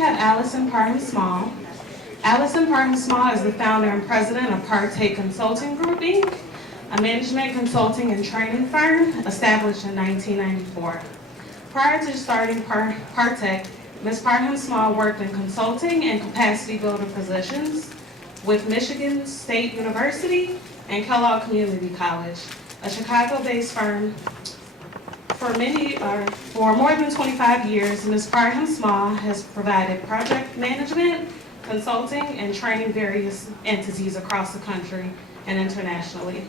have Alyson Parham Small. Alyson Parham Small is the founder and president of Partake Consulting Group, Inc., a management consulting and training firm established in 1994. Prior to starting Partake, Ms. Parham Small worked in consulting and capacity building positions with Michigan State University and Kellogg Community College, a Chicago-based firm. For more than 25 years, Ms. Parham Small has provided project management, consulting, and training various entities across the country and internationally,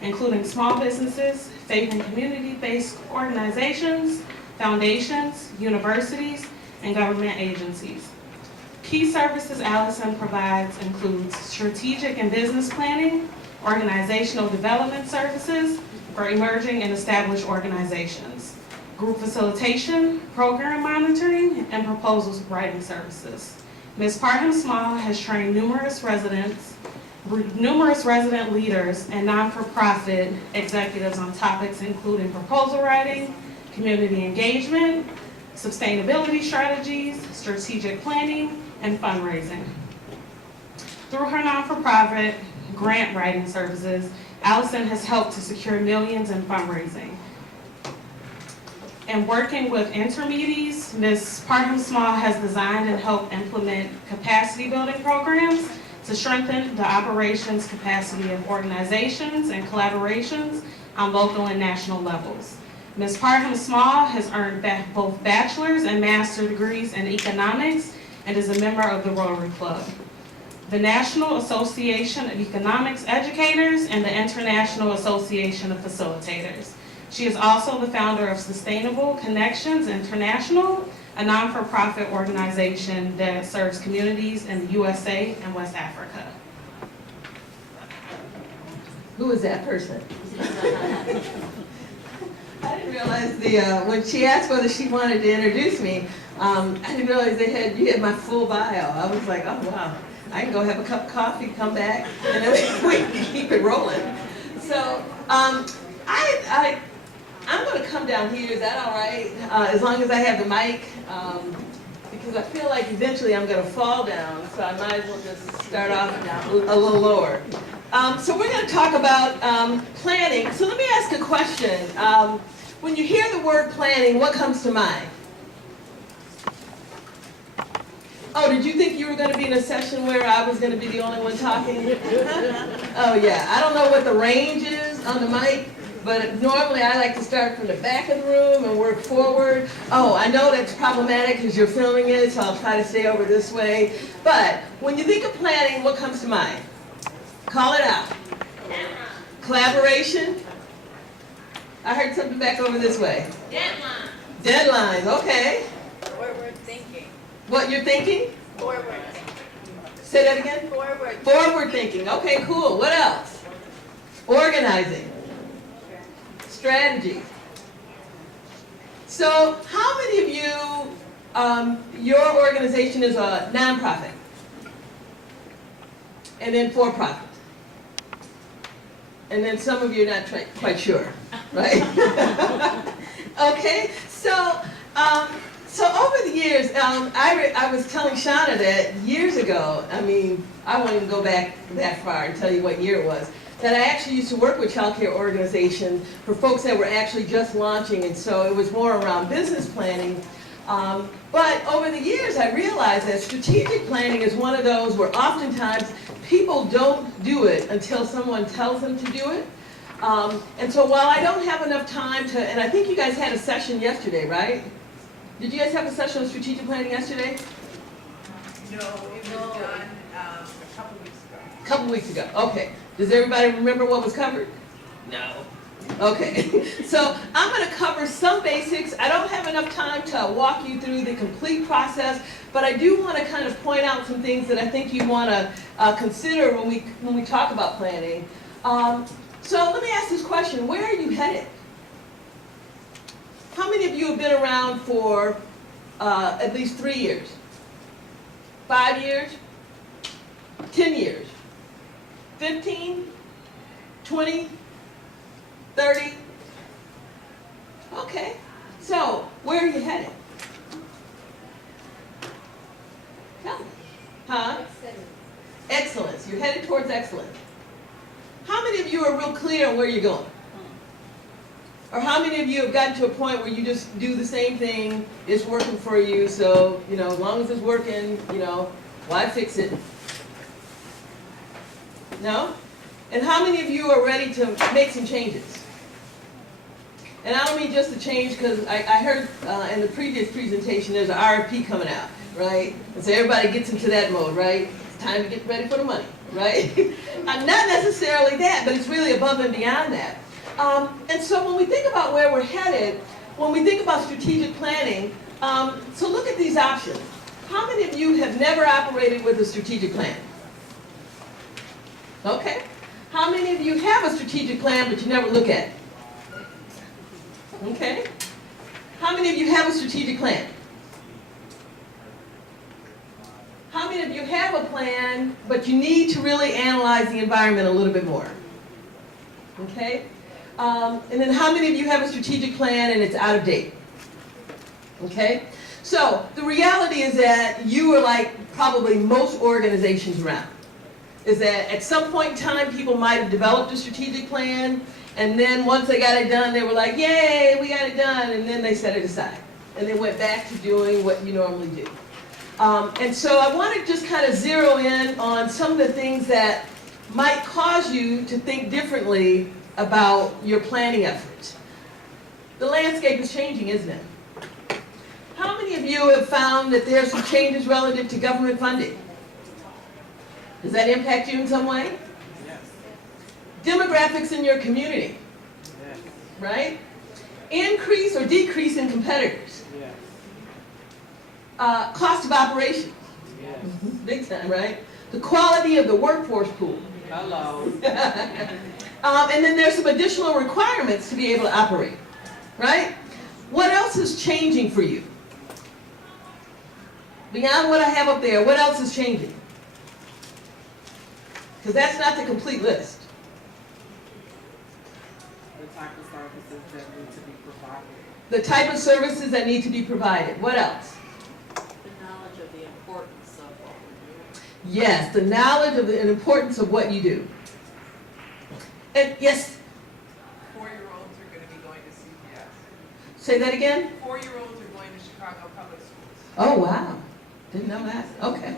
including small businesses, faith and community-based organizations, foundations, universities, and government agencies. Key services Alyson provides includes strategic and business planning, organizational development services for emerging and established organizations, group facilitation, program monitoring, and proposals writing services. Ms. Parham Small has trained numerous resident leaders and non-for-profit executives on topics including proposal writing, community engagement, sustainability strategies, strategic planning, and fundraising. Through her non-for-profit grant writing services, Alyson has helped to secure millions in fundraising. And working with intermediaries, Ms. Parham Small has designed and helped implement capacity building programs to strengthen the operations capacity of organizations and collaborations on local and national levels. Ms. Parham Small has earned both bachelor's and master's degrees in economics and is a member of the Rotary Club, the National Association of Economics Educators, and the International Association of Facilitators. She is also the founder of Sustainable Connections International, a non-for-profit organization that serves communities in the USA and West Africa. Who is that person? I didn't realize when she asked whether she wanted to introduce me, I didn't realize you had my full bio. I was like, oh wow, I can go have a cup of coffee, come back, and then we can keep it rolling. So I'm going to come down here. Is that all right? As long as I have the mic, because I feel like eventually I'm going to fall down, so I might as well just start off a little lower. So we're going to talk about planning. So let me ask a question. When you hear the word planning, what comes to mind? Oh, did you think you were going to be in a session where I was going to be the only one talking? Oh yeah, I don't know what the range is on the mic, but normally I like to start from the back of the room and work forward. Oh, I know that's problematic because you're filming it, so I'll try to stay over this way. But when you think of planning, what comes to mind? Call it out. Collaboration. I heard something back over this way. Deadlines. Deadlines, okay. Forward thinking. What you're thinking? Forward. Say that again? Forward. Forward thinking. Okay, cool. What else? Organizing. Strategy. So how many of you, your organization is a nonprofit? And then for-profit? And then some of you are not quite sure, right? Okay, so over the years, I was telling Shauna that years ago, I mean, I won't even go back that far and tell you what year it was, that I actually used to work with child care organizations for folks that were actually just launching, and so it was more around business planning. But over the years, I realized that strategic planning is one of those where oftentimes people don't do it until someone tells them to do it. And so while I don't have enough time to, and I think you guys had a session yesterday, right? Did you guys have a session on strategic planning yesterday? No, it was done a couple weeks ago. A couple weeks ago, okay. Does everybody remember what was covered? No. Okay, so I'm going to cover some basics. I don't have enough time to walk you through the complete process, but I do want to kind of point out some things that I think you want to consider when we talk about planning. So let me ask this question: where are you headed? How many of you have been around for at least 3 years? 5 years? 10 years? 15? 20? 30? Okay, so where are you headed? Huh? Excellence. You're headed towards excellence. How many of you are real clear on where you're going? Or how many of you have gotten to a point where you just do the same thing, it's working for you, so, you know, as long as it's working, you know, why fix it? No? And how many of you are ready to make some changes? And I don't mean just to change, because I heard in the previous presentation there's an RFP coming out, right? And so everybody gets into that mode, right? It's time to get ready for the money, right? Not necessarily that, but it's really above and beyond that. And so when we think about where we're headed, when we think about strategic planning, so look at these options. How many of you have never operated with a strategic plan? Okay. How many of you have a strategic plan but you never look at it? Okay. How many of you have a strategic plan? How many of you have a plan but you need to really analyze the environment a little bit more? Okay. And then how many of you have a strategic plan and it's out of date? Okay? So the reality is that you are like probably most organizations around. Is that at some point in time people might have developed a strategic plan, and then once they got it done they were like, yay, we got it done, and then they set it aside. And they went back to doing what you normally do. And so I want to just kind of zero in on some of the things that might cause you to think differently about your planning efforts. The landscape is changing, isn't it? How many of you have found that there are some changes relative to government funding? Does that impact you in some way? Yes. Demographics in your community, Yes. right? Increase or decrease in competitors. Yes. Cost of operations, Yes. big time, right? The quality of the workforce pool. Hello. And then there's some additional requirements to be able to operate, right? What else is changing for you? Beyond what I have up there, what else is changing? Because that's not the complete list. The type of services that need to be provided. The type of services that need to be provided. What else? The knowledge of the importance of what we do. Yes, the knowledge of the importance of what you do. And yes, 4-year-olds are going to be going to CPS. say that again. 4-year-olds are going to Chicago Public Schools. Oh, wow. Didn't know that. Okay.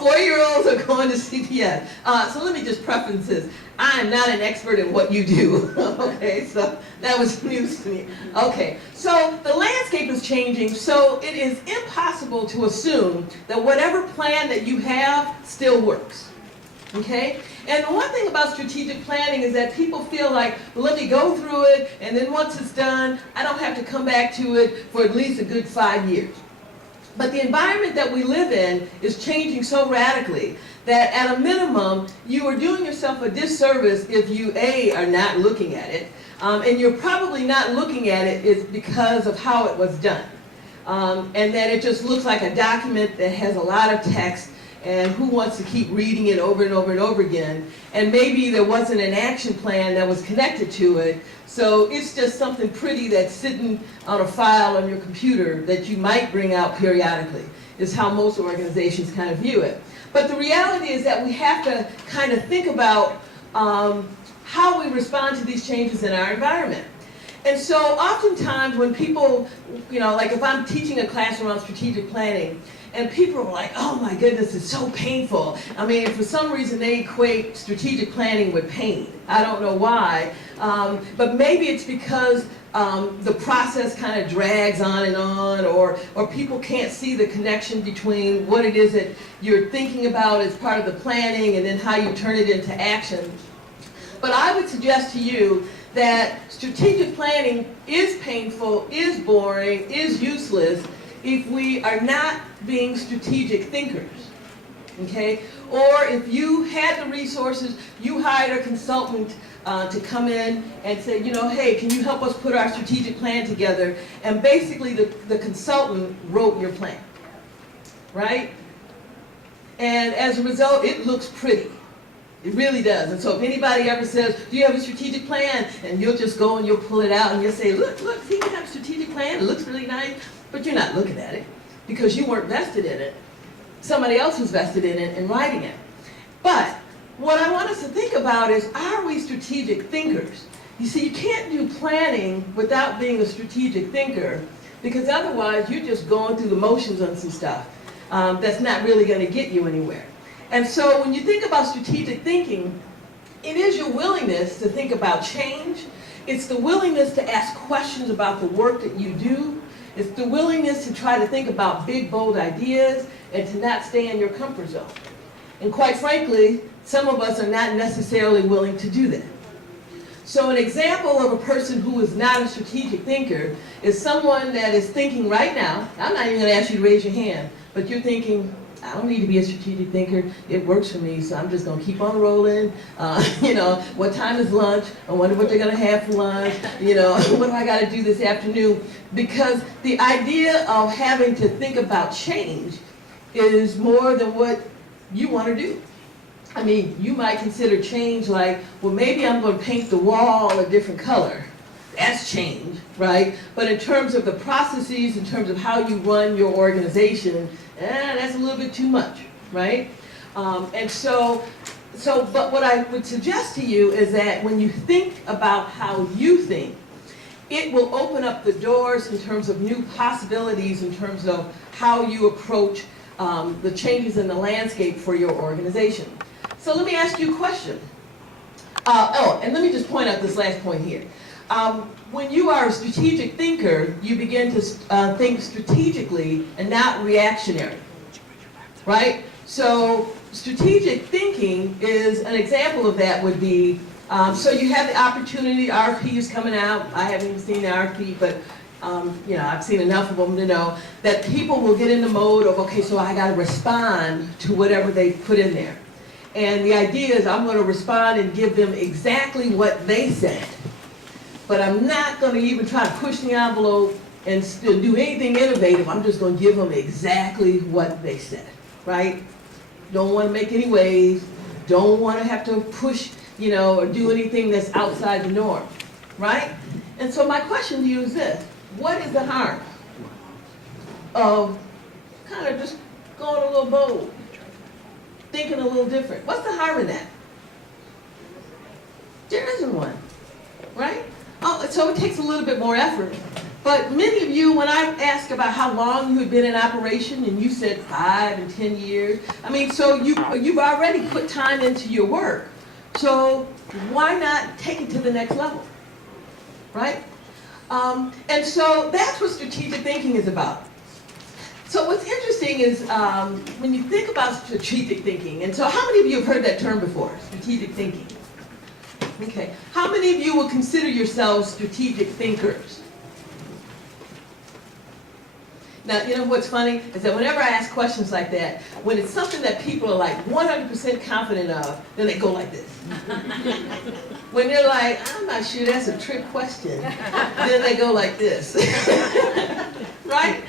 4-year-olds are going to CPS. So let me just preface this. I am not an expert in what you do. Okay, so that was news to me. Okay, so the landscape is changing, so it is impossible to assume that whatever plan that you have still works. Okay? And the one thing about strategic planning is that people feel like, well, let me go through it, and then once it's done, I don't have to come back to it for at least a good 5 years. But the environment that we live in is changing so radically that at a minimum, you are doing yourself a disservice if you, A, are not looking at it, and you're probably not looking at it is because of how it was done. And that it just looks like a document that has a lot of text, and who wants to keep reading it over and over and over again, and maybe there wasn't an action plan that was connected to it, so it's just something pretty that's sitting on a file on your computer that you might bring out periodically, is how most organizations kind of view it. But the reality is that we have to kind of think about how we respond to these changes in our environment. And so oftentimes when people, you know, like if I'm teaching a class around strategic planning, and people are like, oh my goodness, it's so painful. I mean, for some reason they equate strategic planning with pain. I don't know why, but maybe it's because the process kind of drags on and on, or people can't see the connection between what it is that you're thinking about as part of the planning and then how you turn it into action. But I would suggest to you that strategic planning is painful, is boring, is useless if we are not being strategic thinkers, okay? Or if you had the resources, you hired a consultant to come in and say, you know, hey, can you help us put our strategic plan together? And basically the consultant wrote your plan, right? And as a result, it looks pretty. It really does. And so if anybody ever says, do you have a strategic plan? And you'll just go and you'll pull it out and you'll say, look, see, we have a strategic plan. It looks really nice, but you're not looking at it. because you weren't vested in it. Somebody else was vested in it and writing it. But what I want us to think about is, are we strategic thinkers? You see, you can't do planning without being a strategic thinker, because otherwise you're just going through the motions on some stuff that's not really going to get you anywhere. And so when you think about strategic thinking, it is your willingness to think about change. It's the willingness to ask questions about the work that you do. It's the willingness to try to think about big, bold ideas and to not stay in your comfort zone. And quite frankly, some of us are not necessarily willing to do that. So an example of a person who is not a strategic thinker is someone that is thinking right now. I'm not even going to ask you to raise your hand, but you're thinking, I don't need to be a strategic thinker. It works for me, so I'm just going to keep on rolling. You know, what time is lunch? I wonder what they're going to have for lunch. You know, what do I got to do this afternoon? Because the idea of having to think about change is more than what you want to do. I mean, you might consider change like, well, maybe I'm going to paint the wall a different color. That's change, right? But in terms of the processes, in terms of how you run your organization, that's a little bit too much, right? But what I would suggest to you is that when you think about how you think, it will open up the doors in terms of new possibilities, in terms of how you approach the changes in the landscape for your organization. So let me ask you a question. And let me just point out this last point here. When you are a strategic thinker, you begin to think strategically and not reactionary, right? So strategic thinking is an example of that would be, so you have the opportunity, RFP is coming out. I haven't even seen the RFP, but you know, I've seen enough of them to know that people will get in the mode of, okay, so I got to respond to whatever they put in there. And the idea is I'm going to respond and give them exactly what they said. But I'm not going to even try to push the envelope and still do anything innovative. I'm just going to give them exactly what they said, right? Don't want to make any waves. Don't want to have to push, you know, or do anything that's outside the norm, right? And so my question to you is this. What is the harm of kind of just going a little bold, thinking a little different? What's the harm in that? There isn't one, right? Oh, so it takes a little bit more effort. But many of you, when I ask about how long you had been in operation, and you said 5 and 10 years, I mean, so you've already put time into your work. So why not take it to the next level, right? And so that's what strategic thinking is about. So what's interesting is when you think about strategic thinking, and so how many of you have heard that term before, strategic thinking? Okay. How many of you would consider yourselves strategic thinkers? Now, you know what's funny is that whenever I ask questions like that, when it's something that people are like 100% confident of, then they go like this. When they're like, I'm not sure that's a trick question, then they go like this. Right?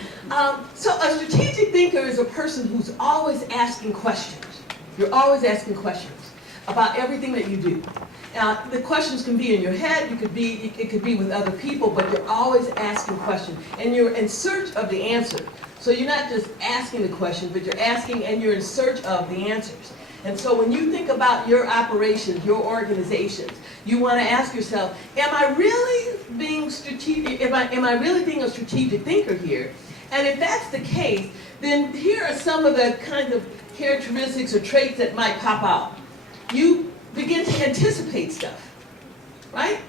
So a strategic thinker is a person who's always asking questions. You're always asking questions about everything that you do. Now, the questions can be in your head, it could be with other people, but you're always asking questions. And you're in search of the answer. So you're not just asking the question, but you're asking and you're in search of the answers. And so when you think about your operations, your organizations, you want to ask yourself, am I really being strategic? Am I really being a strategic thinker here? And if that's the case, then here are some of the kinds of characteristics or traits that might pop out. You begin to anticipate stuff, right?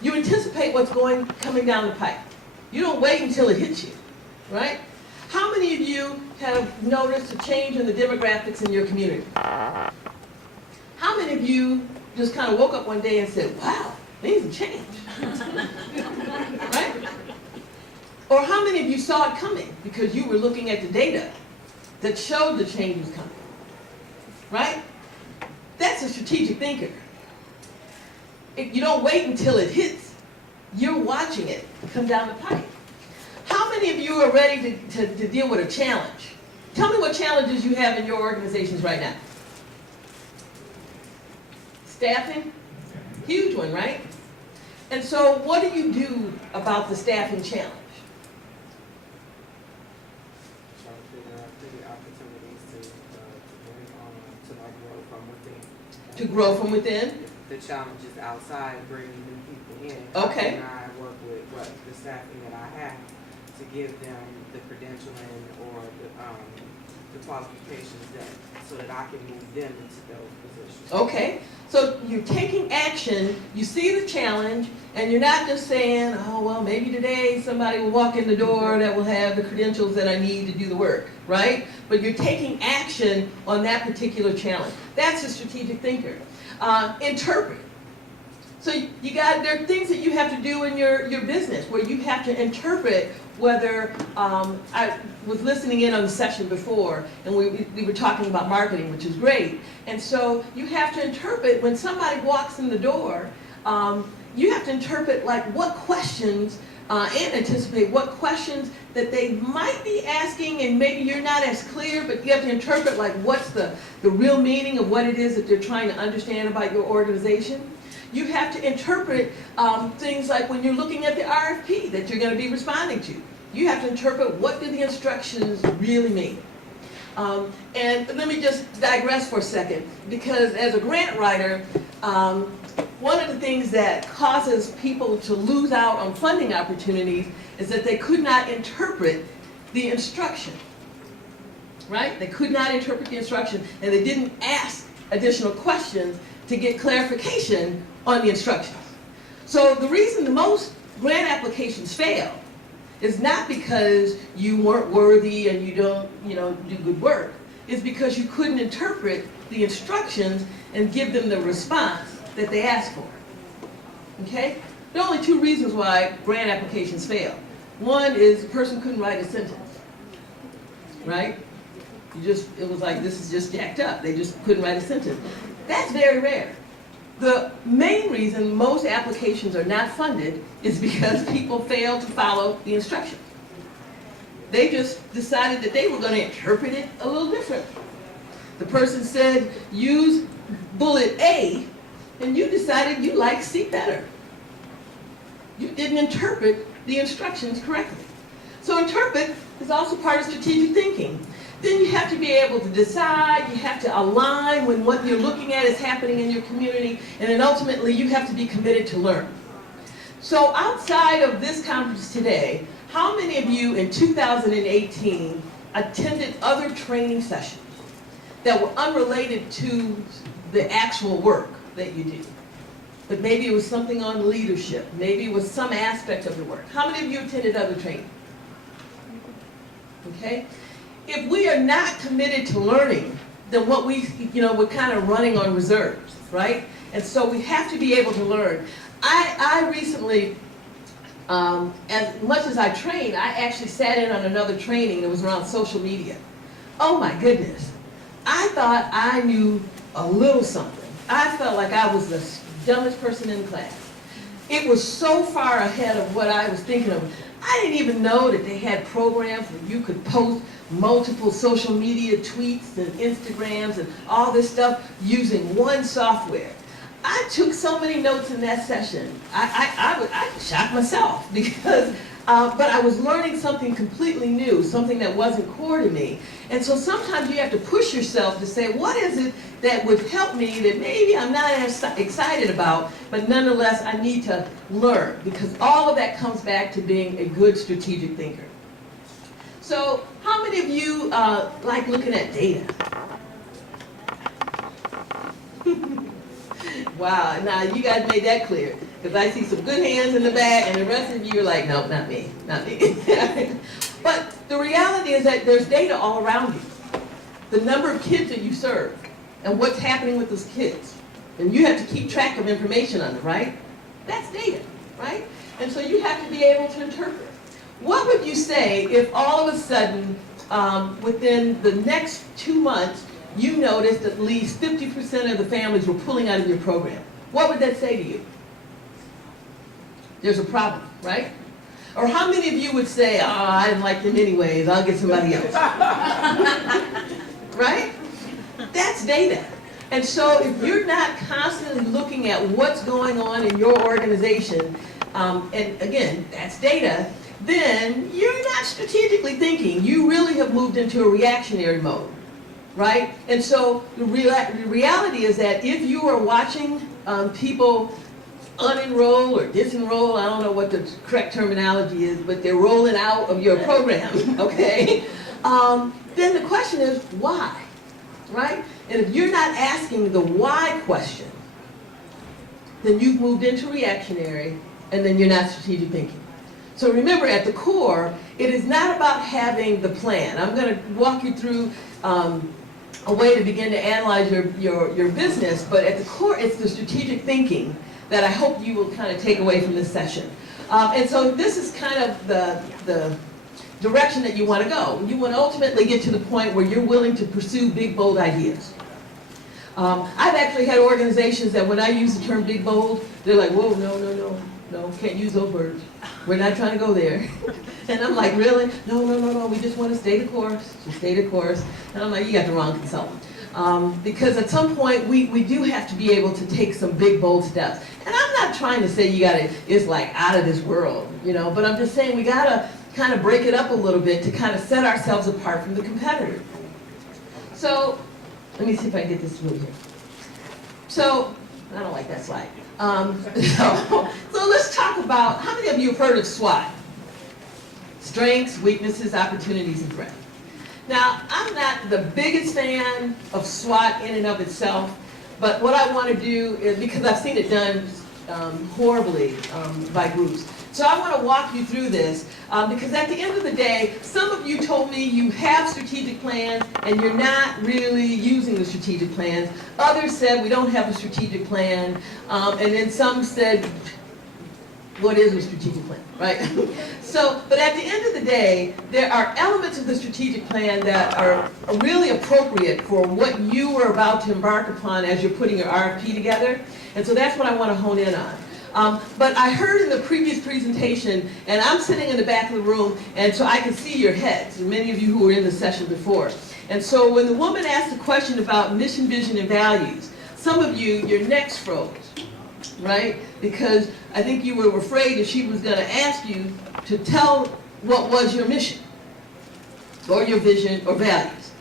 You anticipate what's coming down the pipe. You don't wait until it hits you, right? How many of you have noticed a change in the demographics in your community? How many of you just kind of woke up one day and said, wow, things have changed, right? Or how many of you saw it coming because you were looking at the data that showed the change was coming, right? That's a strategic thinker. You don't wait until it hits. You're watching it come down the pipe. How many of you are ready to deal with a challenge? Tell me what challenges you have in your organizations right now. Staffing? Huge one, right? And so what do you do about the staffing challenge? opportunities to like grow from within. To grow from within? The challenges outside, bringing new people in. Okay. And I work with the staffing that I have to give them the credentialing or the qualifications so that I can move them into those positions. Okay, so you're taking action, you see the challenge, and you're not just saying, oh, well, maybe today somebody will walk in the door that will have the credentials that I need to do the work, right? But you're taking action on that particular challenge. That's a strategic thinker. Interpret. So there are things that you have to do in your business where you have to interpret whether, I was listening in on the session before, and we were talking about marketing, which is great. And so you have to interpret when somebody walks in the door, you have to interpret like what questions, and anticipate what questions that they might be asking, and maybe you're not as clear, but you have to interpret like what's the real meaning of what it is that they're trying to understand about your organization. You have to interpret things like when you're looking at the RFP that you're going to be responding to. You have to interpret what do the instructions really mean. And let me just digress for a second, because as a grant writer, one of the things that causes people to lose out on funding opportunities is that they could not interpret the instruction, right? They could not interpret the instruction, and they didn't ask additional questions to get clarification on the instructions. So the reason the most grant applications fail is not because you weren't worthy and you don't, do good work. It's because you couldn't interpret the instructions and give them the response that they asked for. Okay? There are only two reasons why grant applications fail. One is the person couldn't write a sentence, right? It was like, this is just jacked up. They just couldn't write a sentence. That's very rare. The main reason most applications are not funded is because people fail to follow the instructions. They just decided that they were going to interpret it a little differently. The person said, use bullet A, and you decided you like C better. You didn't interpret the instructions correctly. So interpret is also part of strategic thinking. Then you have to be able to decide, you have to align when what you're looking at is happening in your community, and then ultimately you have to be committed to learn. So outside of this conference today, how many of you in 2018 attended other training sessions that were unrelated to the actual work that you do? But maybe it was something on leadership, maybe it was some aspect of the work. How many of you attended other training? Okay? If we are not committed to learning, then what we're kind of running on reserves, right? And so we have to be able to learn. I recently, as much as I trained, I actually sat in on another training that was around social media. Oh my goodness. I thought I knew a little something. I felt like I was the dumbest person in the class. It was so far ahead of what I was thinking of. I didn't even know that they had programs where you could post multiple social media tweets and Instagrams and all this stuff using one software. I took so many notes in that session. I shocked myself because, but I was learning something completely new, something that wasn't core to me. And so sometimes you have to push yourself to say, what is it that would help me that maybe I'm not as excited about, but nonetheless I need to learn, because all of that comes back to being a good strategic thinker. So how many of you like looking at data? Wow, now you guys made that clear, because I see some good hands in the back, and the rest of you are like, nope, not me, not me. But the reality is that there's data all around you. The number of kids that you serve, and what's happening with those kids. And you have to keep track of information on them, right? That's data, right? And so you have to be able to interpret. What would you say if all of a sudden, within the next 2 months, you noticed at least 50% of the families were pulling out of your program? What would that say to you? There's a problem, right? Or how many of you would say, oh, I didn't like them anyways, I'll get somebody else? Right? That's data. And so if you're not constantly looking at what's going on in your organization, and again, that's data, then you're not strategically thinking. You really have moved into a reactionary mode, right? And so the reality is that if you are watching people unenroll or disenroll, I don't know what the correct terminology is, but they're rolling out of your program, okay? Then the question is, why, right? And if you're not asking the why question, then you've moved into reactionary, and then you're not strategic thinking. So remember, at the core, it is not about having the plan. I'm going to walk you through a way to begin to analyze your business, but at the core, it's the strategic thinking that I hope you will kind of take away from this session. And so this is kind of the direction that you want to go. You want to ultimately get to the point where you're willing to pursue big, bold ideas. I've actually had organizations that when I use the term big, bold, they're like, whoa, no, can't use those words. We're not trying to go there. And I'm like, really? No, we just want to stay the course. Just stay the course. And I'm like, you got the wrong consultant. Because at some point, we do have to be able to take some big, bold steps. And I'm not trying to say it's like out of this world, but I'm just saying we got to kind of break it up a little bit to kind of set ourselves apart from the competitor. So, let me see if I can get this through here. So, I don't like that slide. So let's talk about, how many of you have heard of SWOT? Strengths, weaknesses, opportunities, and threats. Now, I'm not the biggest fan of SWOT in and of itself, but what I want to do is, because I've seen it done horribly by groups, so I want to walk you through this, because at the end of the day, some of you told me you have strategic plans and you're not really using the strategic plans. Others said we don't have a strategic plan, and then some said, what is a strategic plan, right? So, but at the end of the day, there are elements of the strategic plan that are really appropriate for what you are about to embark upon as you're putting your RFP together. And so that's what I want to hone in on. But I heard in the previous presentation, and I'm sitting in the back of the room, and so I can see your heads, and many of you who were in the session before. And so when the woman asked the question about mission, vision, and values, some of you, your necks froze, right? Because I think you were afraid that she was going to ask you to tell what was your mission, or your vision, or values.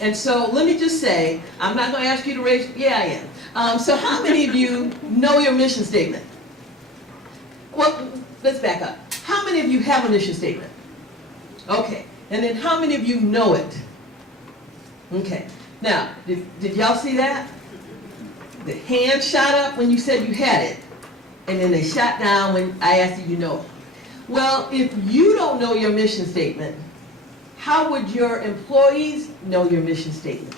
And so let me just say, I'm not going to ask you to raise, yeah, I am. So how many of you know your mission statement? Well, let's back up. How many of you have a mission statement? Okay. And then how many of you know it? Okay. Now, did y'all see that? The hand shot up when you said you had it, and then they shot down when I asked you know it. Well, if you don't know your mission statement, how would your employees know your mission statement?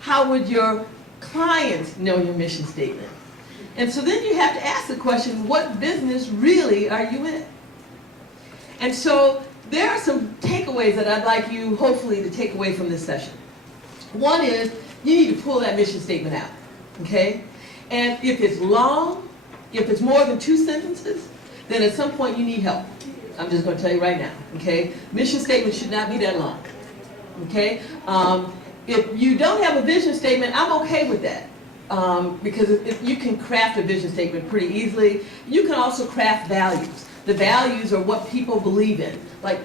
How would your clients know your mission statement? And so then you have to ask the question, what business really are you in? And so there are some takeaways that I'd like you, hopefully, to take away from this session. One is, you need to pull that mission statement out, okay? And if it's long, if it's more than 2 sentences, then at some point you need help. I'm just going to tell you right now, okay? Mission statement should not be that long, okay? If you don't have a vision statement, I'm okay with that. Because if you can craft a vision statement pretty easily. You can also craft values. The values are what people believe in. Like,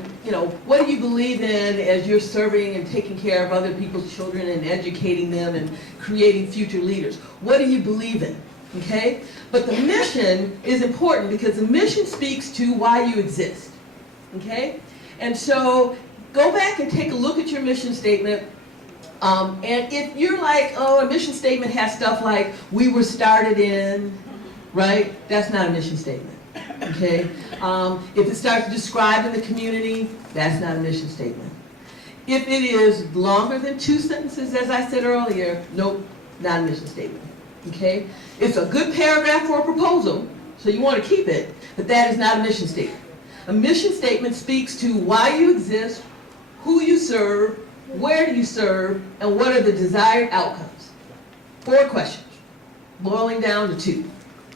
what do you believe in as you're serving and taking care of other people's children and educating them and creating future leaders? What do you believe in? Okay? But the mission is important because the mission speaks to why you exist. Okay? And so go back and take a look at your mission statement. And if you're like, oh, a mission statement has stuff like, we were started in, right? That's not a mission statement, okay? If it starts describing the community, that's not a mission statement. If it is longer than 2 sentences, as I said earlier, nope, not a mission statement, okay? It's a good paragraph for a proposal, so you want to keep it, but that is not a mission statement. A mission statement speaks to why you exist, who you serve, where do you serve, and what are the desired outcomes? 4 questions, boiling down to 2,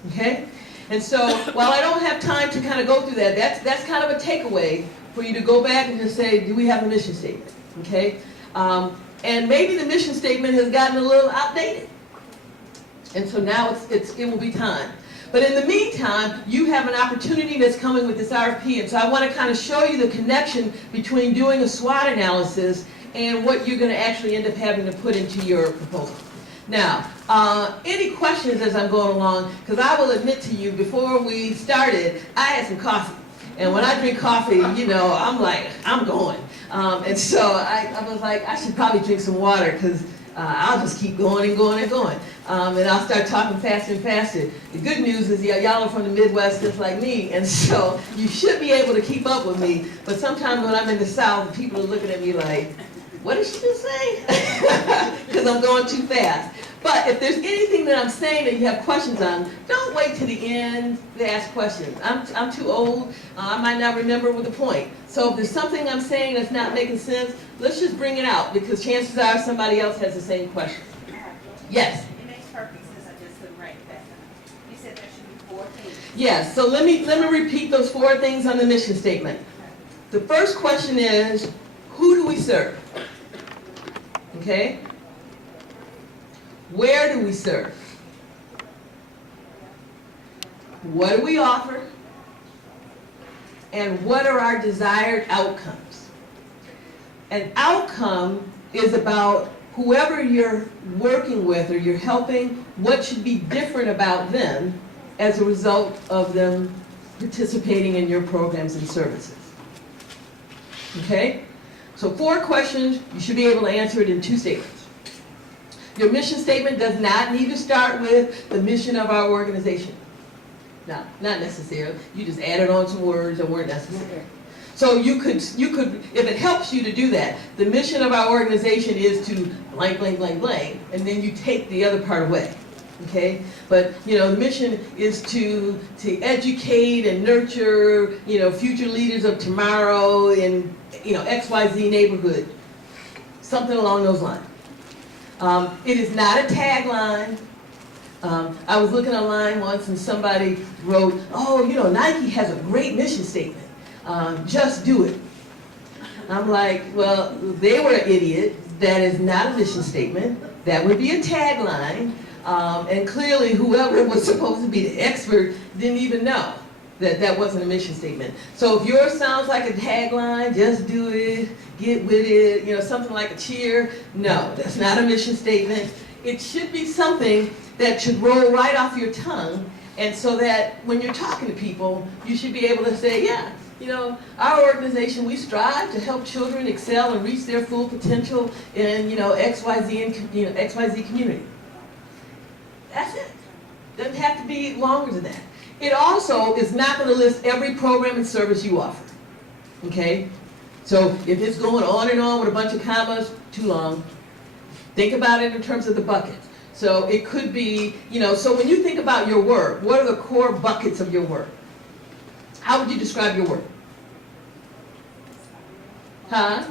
okay? And so, while I don't have time to kind of go through that, that's kind of a takeaway for you to go back and just say, do we have a mission statement, okay? And maybe the mission statement has gotten a little outdated. And so now it will be time. But in the meantime, you have an opportunity that's coming with this RFP, and so I want to kind of show you the connection between doing a SWOT analysis and what you're going to actually end up having to put into your proposal. Now, any questions as I'm going along, because I will admit to you, before we started, I had some coffee. And when I drink coffee, you know, I'm like, I'm going. And so I was like, I should probably drink some water, because I'll just keep going and going and going. And I'll start talking faster and faster. The good news is y'all are from the Midwest just like me, and so you should be able to keep up with me. But sometimes when I'm in the South, people are looking at me like, what did she just say? Because I'm going too fast. But if there's anything that I'm saying that you have questions on, don't wait to the end to ask questions. I'm too old. I might not remember with the point. So if there's something I'm saying that's not making sense, let's just bring it out, because chances are somebody else has the same question. Yes? It makes perfect sense, I just couldn't write that down. You said there should be 4 things. Yes, so let me repeat those 4 things on the mission statement. The first question is, who do we serve? Okay? Where do we serve? What do we offer? And what are our desired outcomes? An outcome is about whoever you're working with or you're helping, what should be different about them as a result of them participating in your programs and services. Okay? So 4 questions, you should be able to answer it in 2 statements. Your mission statement does not need to start with the mission of our organization. No, not necessarily. You just added on some words that weren't necessary. So you could, if it helps you to do that, the mission of our organization is to blank, blank, blank, blank, and then you take the other part away. Okay? But, you know, the mission is to educate and nurture, you know, future leaders of tomorrow in, you know, XYZ neighborhood. Something along those lines. It is not a tagline. I was looking online once and somebody wrote, oh, you know, Nike has a great mission statement. Just do it. I'm like, well, they were an idiot. That is not a mission statement. That would be a tagline. And clearly whoever was supposed to be the expert didn't even know that that wasn't a mission statement. So if yours sounds like a tagline, just do it, get with it, you know, something like a cheer, no, that's not a mission statement. It should be something that should roll right off your tongue, and so that when you're talking to people, you should be able to say, yeah, you know, our organization, we strive to help children excel and reach their full potential in, you know, XYZ and, you know, XYZ community. That's it. Doesn't have to be longer than that. It also is not going to list every program and service you offer. Okay? So if it's going on and on with a bunch of commas, too long. Think about it in terms of the buckets. So it could be, you know, so when you think about your work, what are the core buckets of your work? How would you describe your work? Huh?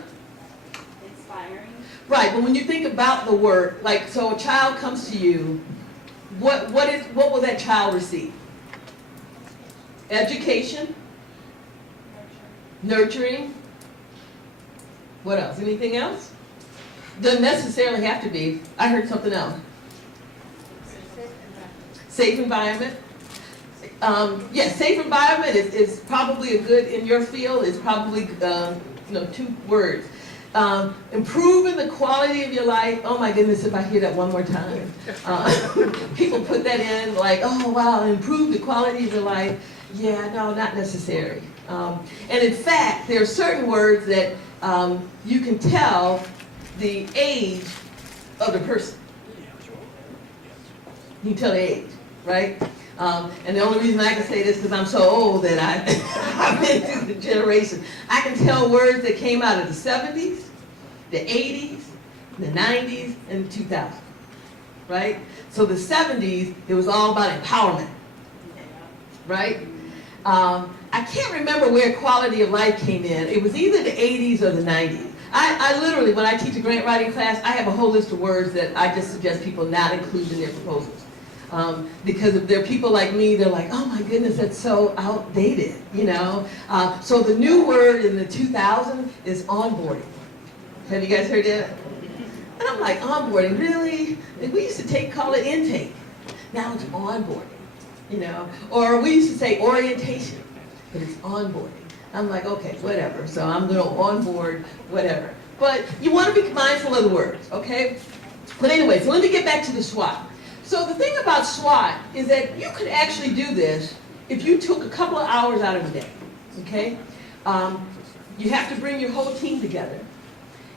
Inspiring. Right, but when you think about the work, like, so a child comes to you, what will that child receive? Education? Nurturing? What else? Anything else? Doesn't necessarily have to be. I heard something else. Safe environment. Yes, safe environment is probably a good, in your field, is probably, you know, 2 words. Improving the quality of your life. Oh my goodness, if I hear that one more time. People put that in like, oh wow, improve the quality of your life. Yeah, no, not necessary. And in fact, there are certain words that you can tell the age of the person. You can tell the age, right? And the only reason I can say this is because I'm so old that I've been through the generation. I can tell words that came out of the 70s, the 80s, the 90s, and the 2000s, right? So the 70s, it was all about empowerment, right? I can't remember where quality of life came in. It was either the 80s or the 90s. I literally, when I teach a grant writing class, I have a whole list of words that I just suggest people not include in their proposals. Because if there are people like me, they're like, oh my goodness, that's so outdated, you know? So the new word in the 2000s is onboarding. Have you guys heard that? And I'm like, onboarding, really? We used to call it intake. Now it's onboarding. you know, or we used to say orientation, but it's onboarding. I'm like, okay, whatever, so I'm gonna onboard, whatever. But you wanna be mindful of the words, okay? But anyway, so let me get back to the SWOT. So the thing about SWOT is that you could actually do this if you took a couple of hours out of the day, okay? You have to bring your whole team together,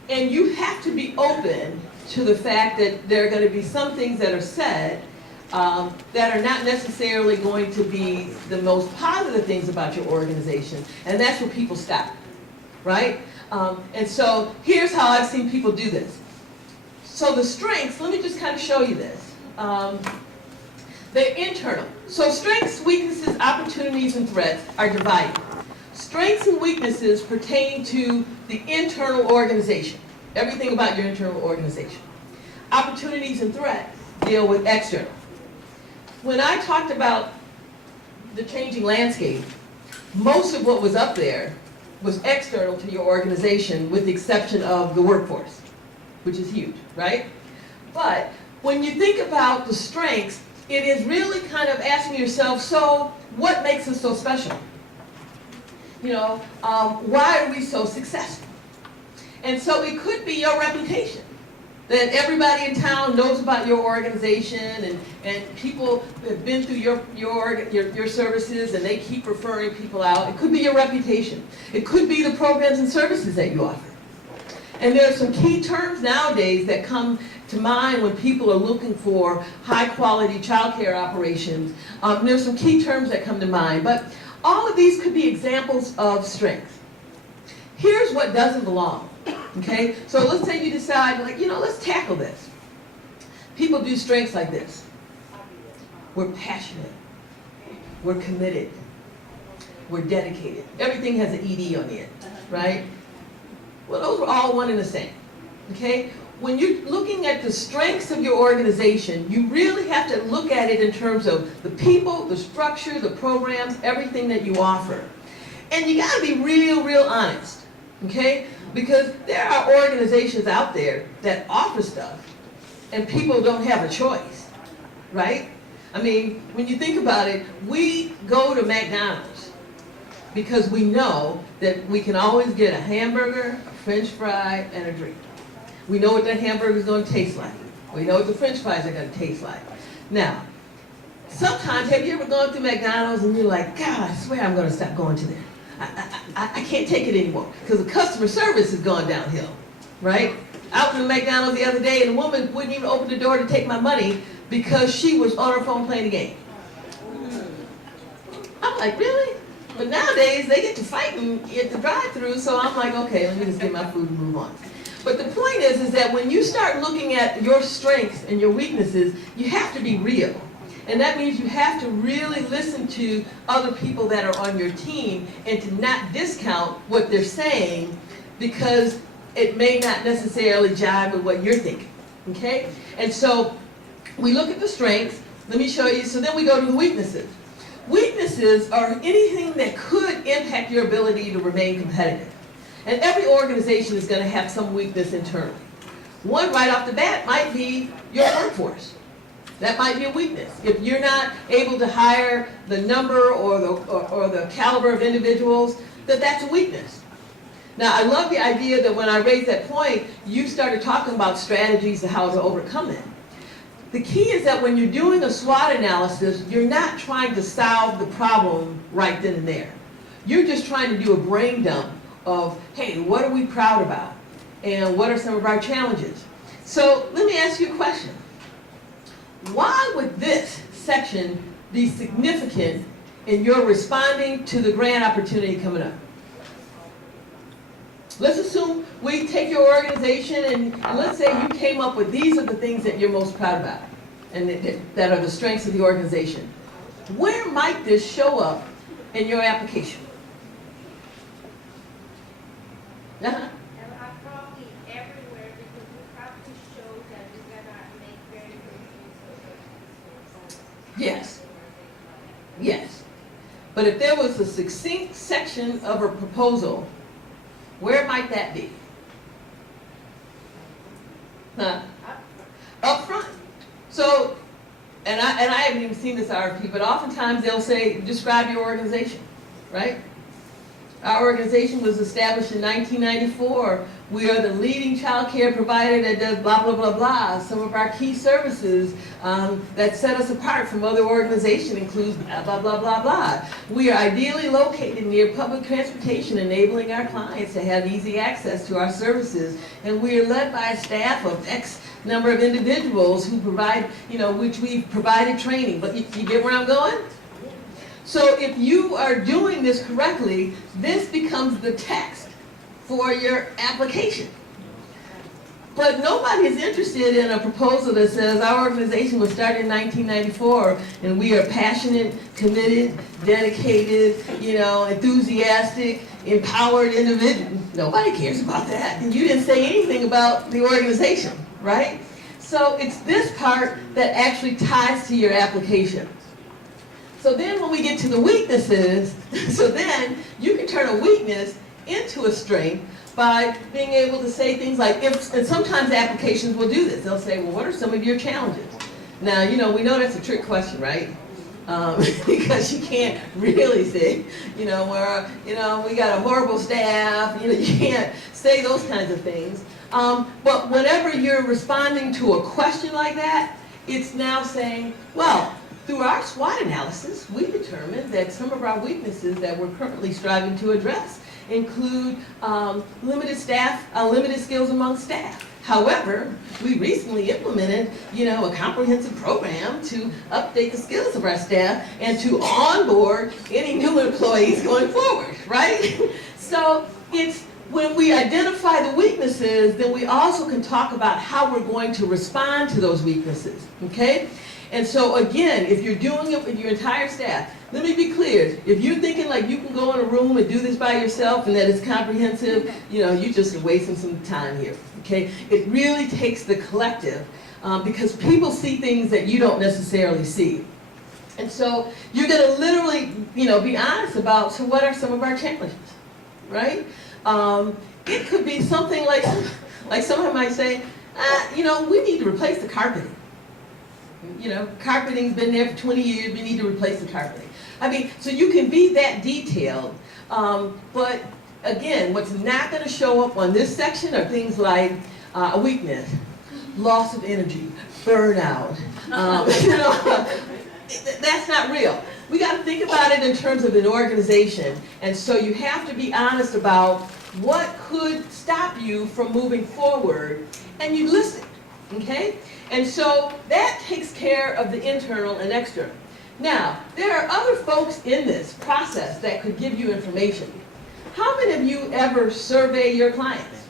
and you have to be open to the fact that there are going to be some things that are said that are not necessarily going to be the most positive things about your organization, and that's where people stop, right? And so here's how I've seen people do this. So the strengths, let me just kind of show you this. They're internal. So strengths, weaknesses, opportunities, and threats are divided. Strengths and weaknesses pertain to the internal organization, everything about your internal organization. Opportunities and threats deal with external. When I talked about the changing landscape, most of what was up there was external to your organization with the exception of the workforce, which is huge, right? But when you think about the strengths, it is really kind of asking yourself, so what makes us so special? You know, why are we so successful? And so it could be your reputation, that everybody in town knows about your organization, and people have been through your services, and they keep referring people out. It could be your reputation. It could be the programs and services that you offer. And there are some key terms nowadays that come to mind when people are looking for high-quality child care operations. There's some key terms that come to mind, but all of these could be examples of strengths. Here's what doesn't belong, okay? So let's say you decide, like, you know, let's tackle this. People do strengths like this. We're passionate. We're committed. We're dedicated. Everything has an ED on it, right? Well, those are all one and the same, okay? When you're looking at the strengths of your organization, you really have to look at it in terms of the people, the structure, the programs, everything that you offer. And you gotta be real honest, okay? Because there are organizations out there that offer stuff and people don't have a choice, right? I mean, when you think about it, we go to McDonald's because we know that we can always get a hamburger, a French fry, and a drink. We know what that hamburger is going to taste like. We know what the French fries are going to taste like. Now, sometimes, have you ever gone through McDonald's and you're like, God, I swear I'm going to stop going to there. I can't take it anymore because the customer service has gone downhill, right? Out in the McDonald's the other day, and the woman wouldn't even open the door to take my money because she was on her phone playing a game. I'm like, really? But nowadays, they get to fighting at the drive-thru, so I'm like, okay, let me just get my food and move on. But the point is that when you start looking at your strengths and your weaknesses, you have to be real. And that means you have to really listen to other people that are on your team and to not discount what they're saying because it may not necessarily jive with what you're thinking, okay? And so we look at the strengths. Let me show you. So then we go to the weaknesses. Weaknesses are anything that could impact your ability to remain competitive. And every organization is going to have some weakness internally. One right off the bat might be your workforce. That might be a weakness. If you're not able to hire the number or the caliber of individuals, that's a weakness. Now, I love the idea that when I raised that point, you started talking about strategies to how to overcome it. The key is that when you're doing a SWOT analysis, you're not trying to solve the problem right then and there. You're just trying to do a brain dump of, hey, what are we proud about? And what are some of our challenges? So let me ask you a question. Why would this section be significant in your responding to the grant opportunity coming up? Let's assume we take your organization and let's say you came up with these are the things that you're most proud about and that are the strengths of the organization. Where might this show up in your application? Uh-huh. Probably everywhere because we probably show that we're gonna make very good use of it. Yes. Yes. But if there was a succinct section of a proposal, where might that be? Huh? Up front. So, and and I haven't even seen this RFP, but oftentimes they'll say, describe your organization, right? Our organization was established in 1994. We are the leading child care provider that does blah, blah, blah, blah. Some of our key services that set us apart from other organizations include blah, blah, blah, blah, blah. We are ideally located near public transportation, enabling our clients to have easy access to our services. And we are led by a staff of X number of individuals who provide, which we've provided training. But you get where I'm going? So if you are doing this correctly, this becomes the text for your application. But nobody is interested in a proposal that says our organization was started in 1994 and we are passionate, committed, dedicated, enthusiastic, empowered individuals. Nobody cares about that. And you didn't say anything about the organization, right? So it's this part that actually ties to your application. So then when we get to the weaknesses, so then you can turn a weakness into a strength by being able to say things like, and sometimes applications will do this. They'll say, well, what are some of your challenges? Now, we know that's a trick question, right? Because you can't really say, we got a horrible staff, you can't say those kinds of things. But whenever you're responding to a question like that, it's now saying, well, through our SWOT analysis, we determined that some of our weaknesses that we're currently striving to address include limited skills among staff. However, we recently implemented, a comprehensive program to update the skills of our staff and to onboard any new employees going forward, right? So it's when we identify the weaknesses, then we also can talk about how we're going to respond to those weaknesses, okay? And so again, if you're doing it with your entire staff, let me be clear, if you're thinking like you can go in a room and do this by yourself and that it's comprehensive, you're just wasting some time here, okay? It really takes the collective because people see things that you don't necessarily see. And so you're gonna literally, be honest about, so what are some of our challenges, right? It could be something like someone might say, we need to replace the carpeting. Carpeting's been there for 20 years, we need to replace the carpeting. So you can be that detailed, but again, what's not gonna show up on this section are things like a weakness, loss of energy, burnout, that's not real. We gotta think about it in terms of an organization, and so you have to be honest about what could stop you from moving forward, and you list it, okay? And so that takes care of the internal and external. Now, there are other folks in this process that could give you information. How many of you ever survey your clients?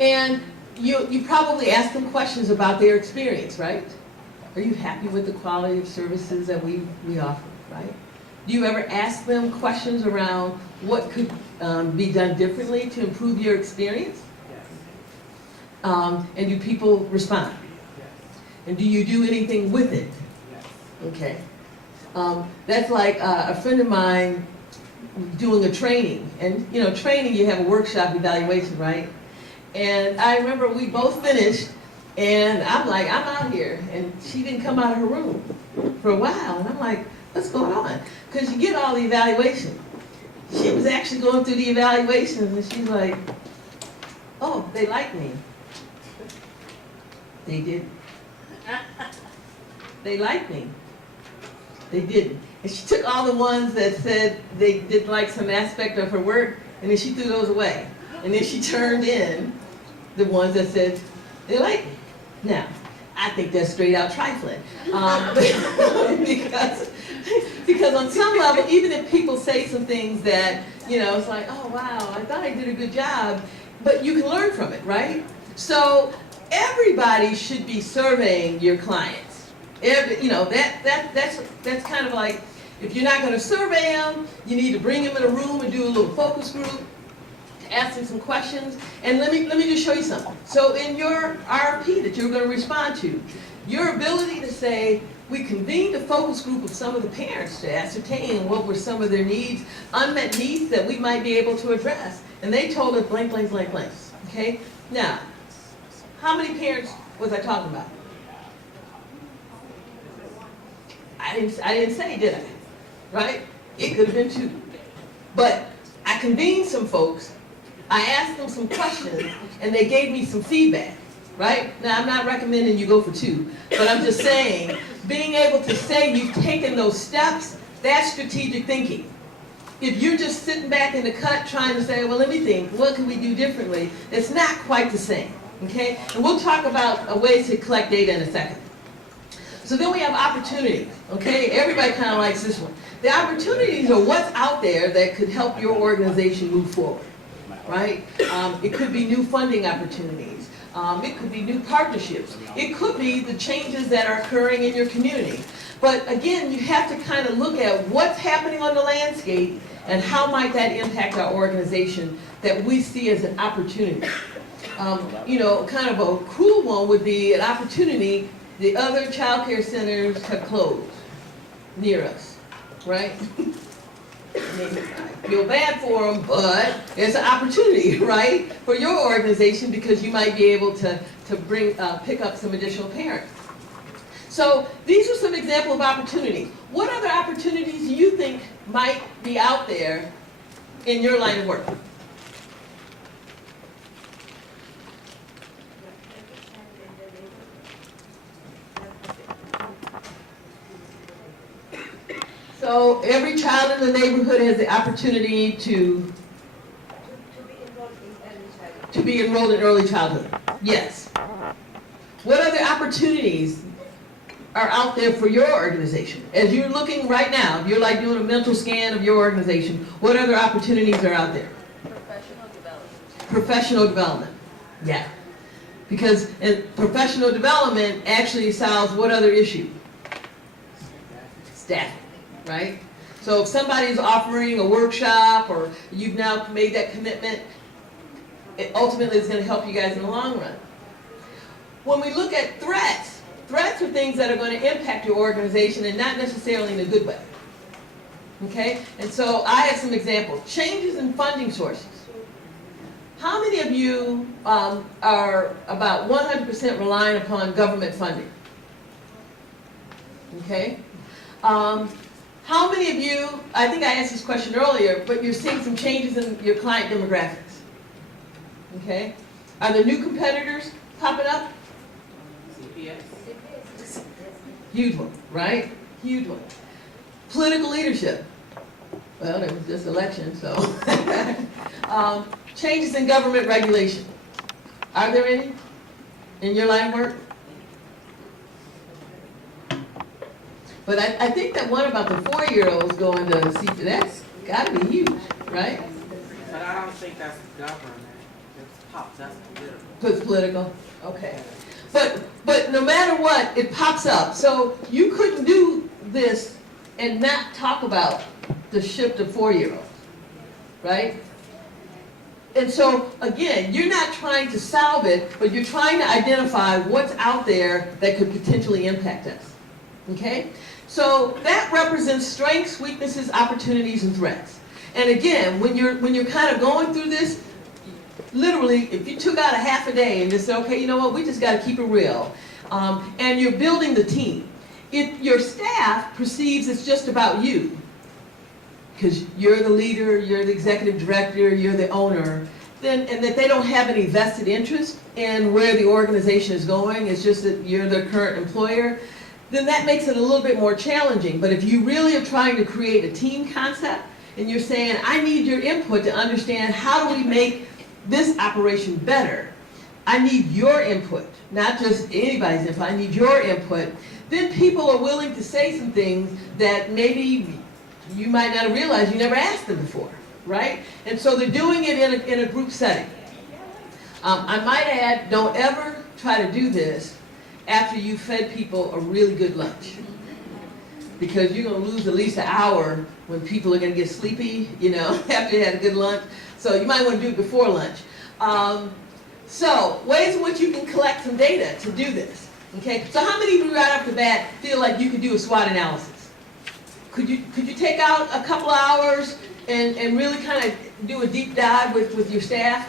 And you probably ask them questions about their experience, right? Are you happy with the quality of services that we offer, right? Do you ever ask them questions around what could be done differently to improve your experience? And do people respond? Yes. And do you do anything with it? Yes. Okay. That's like a friend of mine doing a training. And training, you have a workshop evaluation, right? And I remember we both finished, and I'm like, I'm out here. And she didn't come out of her room for a while. And I'm like, what's going on? Because you get all the evaluation. She was actually going through the evaluations, and she's like, oh, they like me. They didn't. They liked me. They didn't. And she took all the ones that said they didn't like some aspect of her work, and then she threw those away. And then she turned in the ones that said they liked me. Now, I think that's straight out trifling. Because on some level, even if people say some things that, it's like, oh wow, I thought I did a good job, but you can learn from it, right? So everybody should be surveying your clients. That's kind of like, if you're not going to survey them, you need to bring them in a room and do a little focus group to ask them some questions. And let me just show you something. So in your RFP that you're going to respond to, your ability to say, we convened a focus group of some of the parents to ascertain what were some of their needs, unmet needs that we might be able to address. And they told us blank, blank, blank, blank. Okay? Now, how many parents was I talking about? I didn't say, did I? Right? It could have been 2. But I convened some folks, I asked them some questions, and they gave me some feedback, right? Now, I'm not recommending you go for 2, but I'm just saying, being able to say you've taken those steps, that's strategic thinking. If you're just sitting back in the cut trying to say, well, let me think, what can we do differently? It's not quite the same, okay? And we'll talk about ways to collect data in a second. So then we have opportunities, okay? Everybody kind of likes this one. The opportunities are what's out there that could help your organization move forward, right? It could be new funding opportunities. It could be new partnerships. It could be the changes that are occurring in your community. But again, you have to kind of look at what's happening on the landscape and how might that impact our organization that we see as an opportunity. You know, kind of a cruel one would be an opportunity. The other child care centers have closed near us, right? I mean, I feel bad for them, but it's an opportunity, right, for your organization because you might be able to pick up some additional parents. So these are some examples of opportunities. What other opportunities do you think might be out there in your line of work? So every child in the neighborhood has the opportunity to be enrolled in early childhood. Yes. What other opportunities are out there for your organization? As you're looking right now, if you're like doing a mental scan of your organization, what other opportunities are out there? Professional development. Professional development. Yeah. Because professional development actually solves what other issue? Staffing. Right? So if somebody's offering a workshop or you've now made that commitment, it ultimately is going to help you guys in the long run. When we look at threats, threats are things that are going to impact your organization and not necessarily in a good way. Okay? And so I have some examples. Changes in funding sources. How many of you are about 100% reliant upon government funding? Okay? How many of you, I think I asked this question earlier, but you're seeing some changes in your client demographics? Okay? Are there new competitors popping up? CPS. Huge one, right? Huge one. Political leadership. Well, there was just election, so. Changes in government regulation. Are there any in your line of work? But I think that one about the 4-year-olds going to CPS, that's got to be huge, right? But I don't think that's government. That's political. So it's political? Okay. But no matter what, it pops up. So you couldn't do this and not talk about the shift of 4-year-olds, right? And so, again, you're not trying to solve it, but you're trying to identify what's out there that could potentially impact us, okay? So that represents strengths, weaknesses, opportunities, and threats. And again, when you're kind of going through this, literally, if you took out a half a day and just said, okay, you know what, we just got to keep it real, and you're building the team. If your staff perceives it's just about you, because you're the leader, you're the executive director, you're the owner, then, and that they don't have any vested interest in where the organization is going, it's just that you're their current employer, then that makes it a little bit more challenging. But if you really are trying to create a team concept, and you're saying, I need your input to understand how do we make this operation better, I need your input, not just anybody's input, I need your input, then people are willing to say some things that maybe you might not have realized you never asked them before, right? And so they're doing it in a group setting. I might add, don't ever try to do this after you've fed people a really good lunch. Because you're going to lose at least an hour when people are going to get sleepy, you know, after you had a good lunch. So you might want to do it before lunch. So ways in which you can collect some data to do this. Okay, so how many of you right off the bat feel like you could do a SWOT analysis? Could you take out a couple of hours and really kind of do a deep dive with your staff?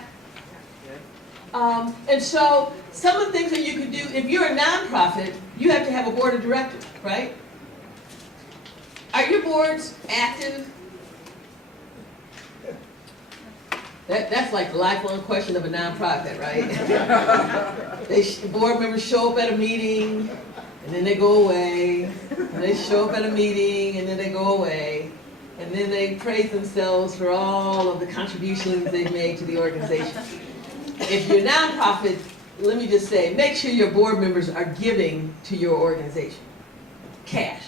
And so some of the things that you could do, if you're a nonprofit, you have to have a board of directors, right? Are your boards active? That's like the lifelong question of a nonprofit, right? Board members show up at a meeting, and then they go away. And they show up at a meeting, and then they go away. And then they praise themselves for all of the contributions they've made to the organization. If you're a nonprofit, let me just say, make sure your board members are giving to your organization. Cash.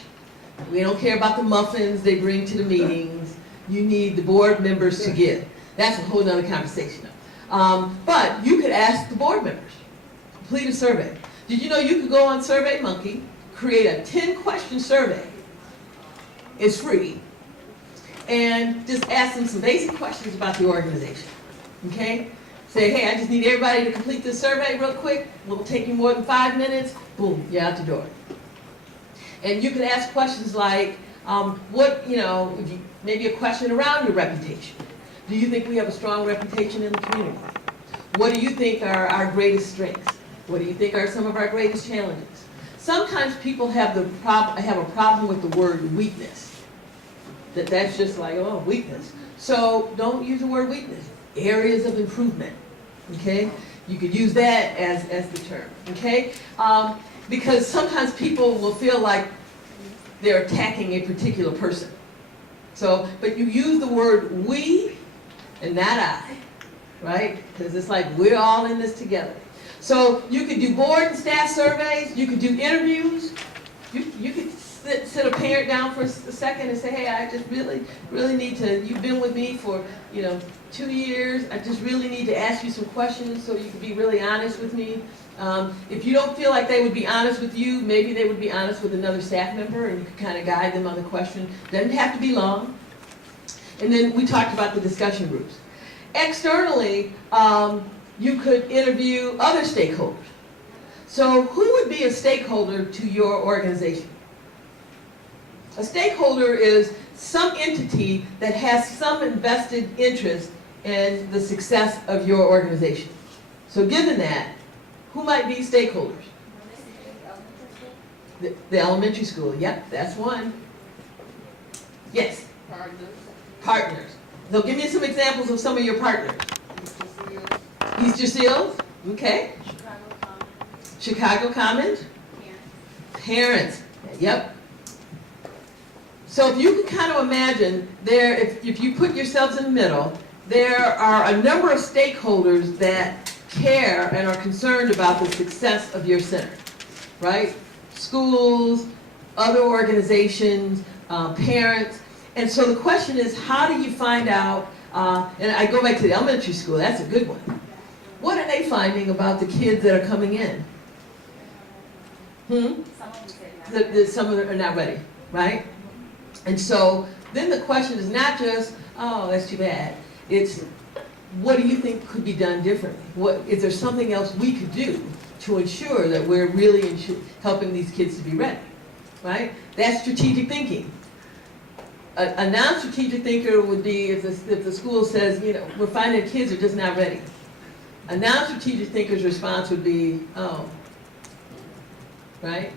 We don't care about the muffins they bring to the meetings. You need the board members to give. That's a whole nother conversation. But you could ask the board members, complete a survey. Did you know you could go on SurveyMonkey, create a 10-question survey. It's free. And just ask them some basic questions about the organization. Okay? Say, hey, I just need everybody to complete this survey real quick. It won't take you more than 5 minutes. Boom, you're out the door. And you can ask questions like, maybe a question around your reputation. Do you think we have a strong reputation in the community? What do you think are our greatest strengths? What do you think are some of our greatest challenges? Sometimes people have a problem with the word weakness. That's just like, oh, weakness. So don't use the word weakness. Areas of improvement. Okay? You could use that as the term. Okay? Because sometimes people will feel like they're attacking a particular person. So, but you use the word we and not I, right? Because it's like we're all in this together. So you could do board and staff surveys, you could do interviews, you could sit a parent down for a second and say, hey, I just really need to, you've been with me for 2 years, I just really need to ask you some questions so you can be really honest with me. If you don't feel like they would be honest with you, maybe they would be honest with another staff member and you could kind of guide them on the question. Doesn't have to be long. And then we talked about the discussion groups. Externally, you could interview other stakeholders. So who would be a stakeholder to your organization? A stakeholder is some entity that has some invested interest in the success of your organization. So given that, who might be stakeholders? The elementary school, yep, that's one. Yes? Partners. So give me some examples of some of your partners. Easter Seals, okay. Chicago Commons. Parents, yep. So if you can kind of imagine, if you put yourselves in the middle, there are a number of stakeholders that care and are concerned about the success of your center, right? Schools, other organizations, parents. And so the question is, how do you find out, and I go back to the elementary school, that's a good one. What are they finding about the kids that are coming in? Some of them are not ready, right? And so then the question is not just, oh, that's too bad. It's, what do you think could be done differently? Is there something else we could do to ensure that we're really helping these kids to be ready, right? That's strategic thinking. A non-strategic thinker would be if the school says, we're finding kids are just not ready. A non-strategic thinker's response would be, oh, right?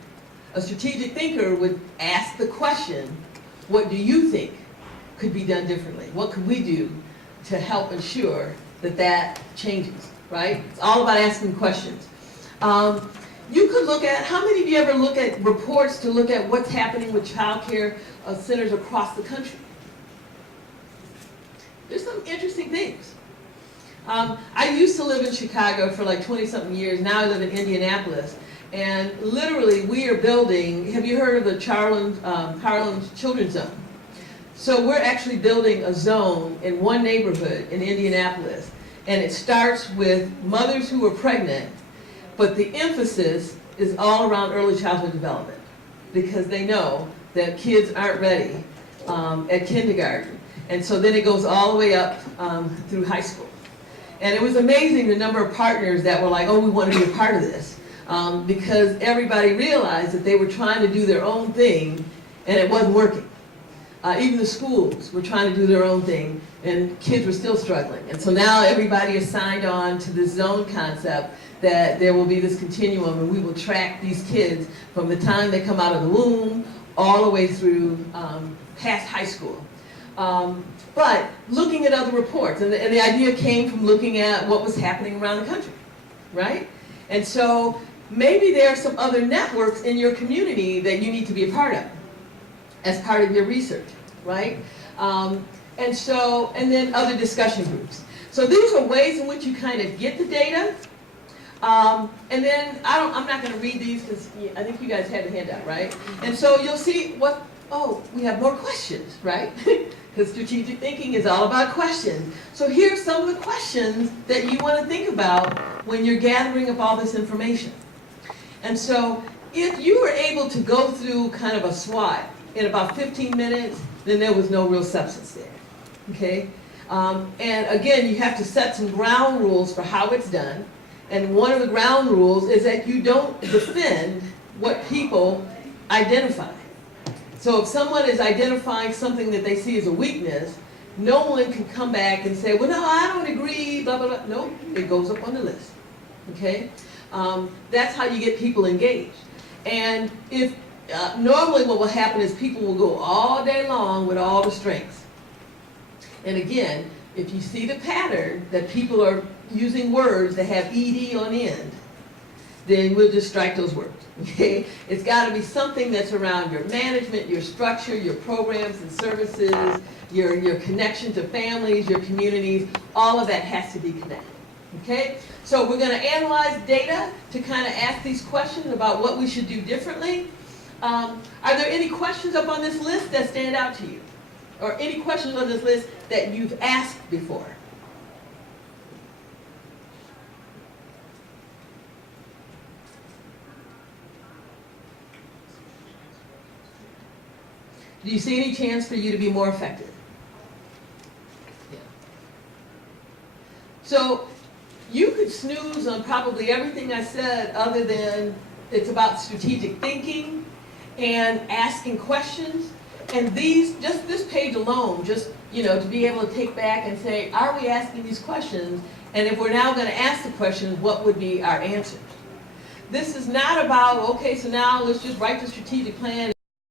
A strategic thinker would ask the question, what do you think could be done differently? What could we do to help ensure that changes, right? It's all about asking questions. You could look at, how many of you ever look at reports to look at what's happening with child care centers across the country? There's some interesting things. I used to live in Chicago for like 20-something years. Now I live in Indianapolis. And literally we are building, have you heard of the Parham Children's Zone? So we're actually building a zone in one neighborhood in Indianapolis. And it starts with mothers who are pregnant, but the emphasis is all around early childhood development because they know that kids aren't ready at kindergarten. And so then it goes all the way up through high school. And it was amazing the number of partners that were like, oh, we want to be a part of this. Because everybody realized that they were trying to do their own thing and it wasn't working. Even the schools were trying to do their own thing and kids were still struggling. And so now everybody is signed on to this zone concept that there will be this continuum and we will track these kids from the time they come out of the womb all the way through past high school. But looking at other reports, and the idea came from looking at what was happening around the country, right? And so maybe there are some other networks in your community that you need to be a part of as part of your research, right? And then other discussion groups. So these are ways in which you kind of get the data. And then I'm not going to read these because I think you guys had the handout, right? And so you'll see we have more questions, right? Because strategic thinking is all about questions. So here's some of the questions that you want to think about when you're gathering up all this information. And so if you were able to go through kind of a SWOT in about 15 minutes, then there was no real substance there, okay? And again, you have to set some ground rules for how it's done. And one of the ground rules is that you don't defend what people identify. So if someone is identifying something that they see as a weakness, no one can come back and say, well, no, I don't agree, blah, blah, blah. No, it goes up on the list, okay? That's how you get people engaged. And if normally what will happen is people will go all day long with all the strengths. And again, if you see the pattern that people are using words that have ED on end, then we'll just strike those words, okay? It's got to be something that's around your management, your structure, your programs and services, your connection to families, your communities. All of that has to be connected, okay? So we're going to analyze data to kind of ask these questions about what we should do differently. Are there any questions up on this list that stand out to you? Or any questions on this list that you've asked before? Do you see any chance for you to be more effective? Yeah. So you could snooze on probably everything I said other than it's about strategic thinking and asking questions. And just this page alone, just, to be able to take back and say, are we asking these questions? And if we're now going to ask the questions, what would be our answers? This is not about, okay, so now let's just write the strategic plan